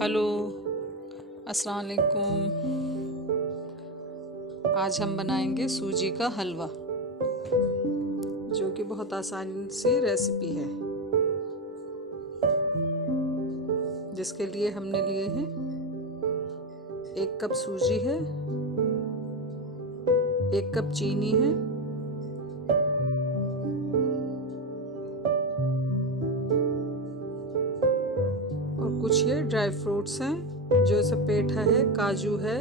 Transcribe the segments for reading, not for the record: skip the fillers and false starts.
Hello, अस्सलाम वालेकुम। आज हम बनाएंगे सूजी का हलवा, जो कि बहुत आसान सी रेसिपी है। जिसके लिए हमने लिए हैं 1 कप सूजी है, 1 कप चीनी है, और कुछ ये ड्राई फ्रूट्स हैं, जो सब पेठा है, काजू है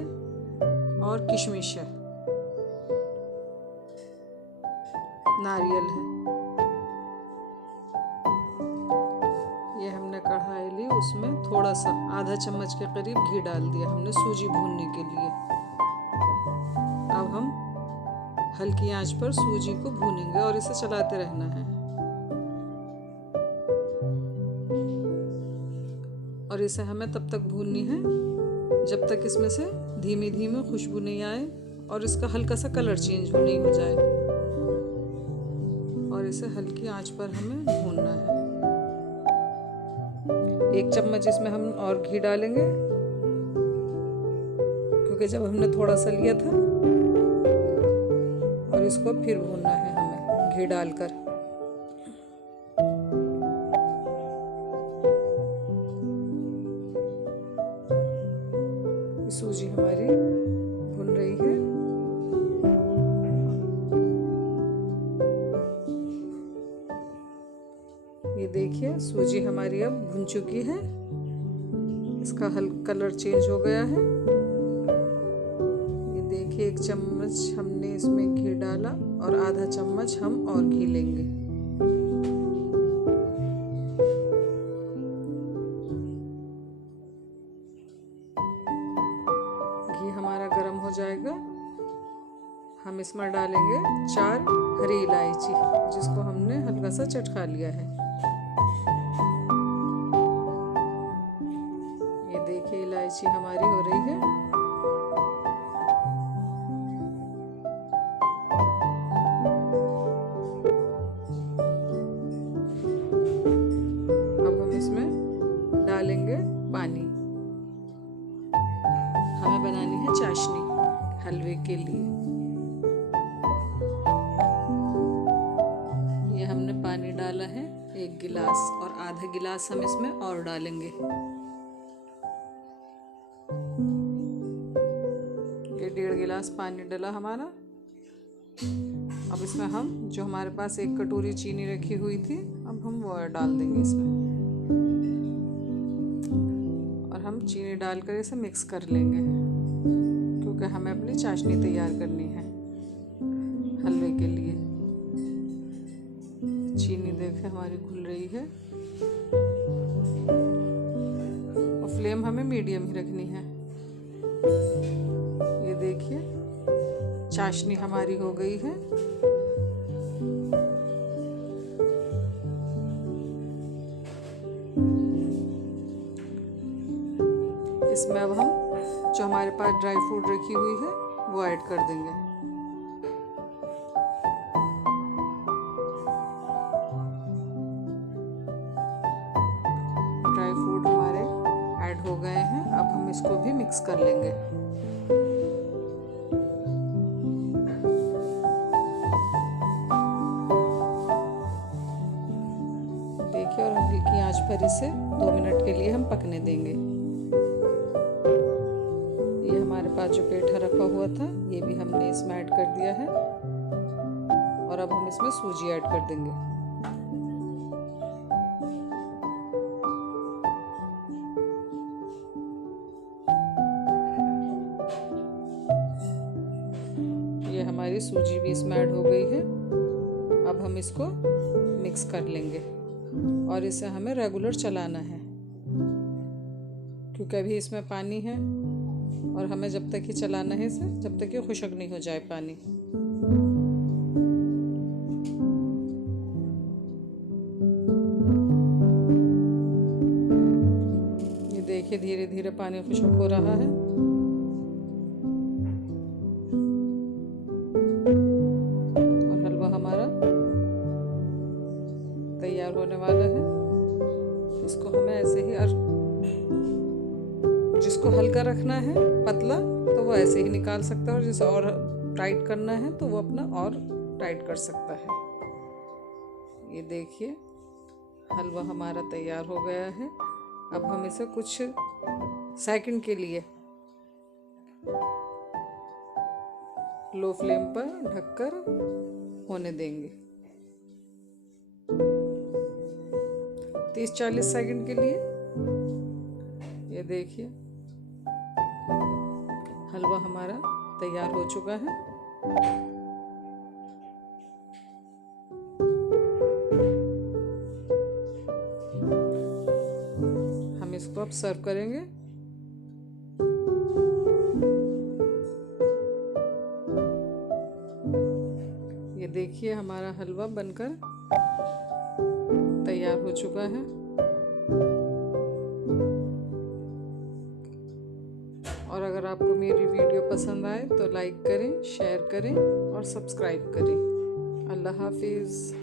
और किशमिश है, नारियल है। ये हमने कढ़ाई ली, उसमें थोड़ा सा आधा चम्मच के करीब घी डाल दिया हमने सूजी भूनने के लिए। अब हम हल्की आंच पर सूजी को भूनेंगे और इसे चलाते रहना है। और इसे हमें तब तक भूननी है जब तक इसमें से धीमी धीमी खुशबू नहीं आए और इसका हल्का सा कलर चेंज नहीं हो जाए। और इसे हल्की आंच पर हमें भूनना है। 1 चम्मच इसमें हम और घी डालेंगे, क्योंकि जब हमने थोड़ा सा लिया था। और इसको फिर भूनना है हमें घी डालकर। सूजी हमारी भुन रही है। ये देखिए, सूजी हमारी अब भुन चुकी है। इसका कलर चेंज हो गया है। ये देखिए, 1 चम्मच हमने इसमें घी डाला और आधा चम्मच हम और घी लेंगे। घी हमारा गर्म हो जाएगा। हम इसमें डालेंगे 4 हरी इलायची, जिसको हमने हल्का सा चटका लिया है। ये देखिए, इलायची हमारी हो रही है। अब हम इसमें डालेंगे पानी। हमें बनानी है चाशनी हलवे के लिए। ये हमने पानी डाला है 1 गिलास, और आधा गिलास हम इसमें और डालेंगे। ये 1.5 गिलास पानी डाला हमारा। अब इसमें हम जो हमारे पास 1 कटोरी चीनी रखी हुई थी, अब हम वो डाल देंगे इसमें। और हम चीनी डालकर इसे मिक्स कर लेंगे, क्योंकि हमें अपनी चाशनी तैयार करनी है हलवे के लिए। चीनी देखें हमारी घुल रही है। और फ्लेम हमें मीडियम ही रखनी है। ये देखिए, चाशनी हमारी हो गई है। इसमें अब हम जो हमारे पास ड्राई फ्रूट रखी हुई है वो ऐड कर देंगे। ड्राई फ्रूट हमारे ऐड हो गए हैं। अब हम इसको भी मिक्स कर लेंगे। देखिए, और हल्की आंच पर इसे 2 मिनट के लिए हम पकने देंगे। ये हमारे पास जो पेठा रखा हुआ था, ये भी हमने इसमें ऐड कर दिया है। और अब हम इसमें सूजी ऐड कर देंगे। ये हमारी सूजी भी इसमें ऐड हो गई है। अब हम इसको मिक्स कर लेंगे और इसे हमें रेगुलर चलाना है, क्योंकि अभी इसमें पानी है। और हमें जब तक ही चलाना है इसे, जब तक ये खुश्क नहीं हो जाए पानी। ये देखिए, धीरे धीरे पानी खुश्क हो रहा है। और हलवा हमारा तैयार होने वाला है। इसको हमें ऐसे ही जिसको हल्का रखना है पतला तो वो ऐसे ही निकाल सकता है, और जिसे और टाइट करना है तो वो अपना और टाइट कर सकता है। ये देखिए हलवा हमारा तैयार हो गया है। अब हम इसे कुछ सेकंड के लिए लो फ्लेम पर ढककर होने देंगे, 30-40 सेकंड के लिए। ये देखिए हलवा हमारा तैयार हो चुका है। हम इसको अब सर्व करेंगे। ये देखिए हमारा हलवा बनकर तैयार हो चुका है। और अगर आपको मेरी वीडियो पसंद आए तो लाइक करें, शेयर करें और सब्सक्राइब करें। अल्लाह हाफिज़।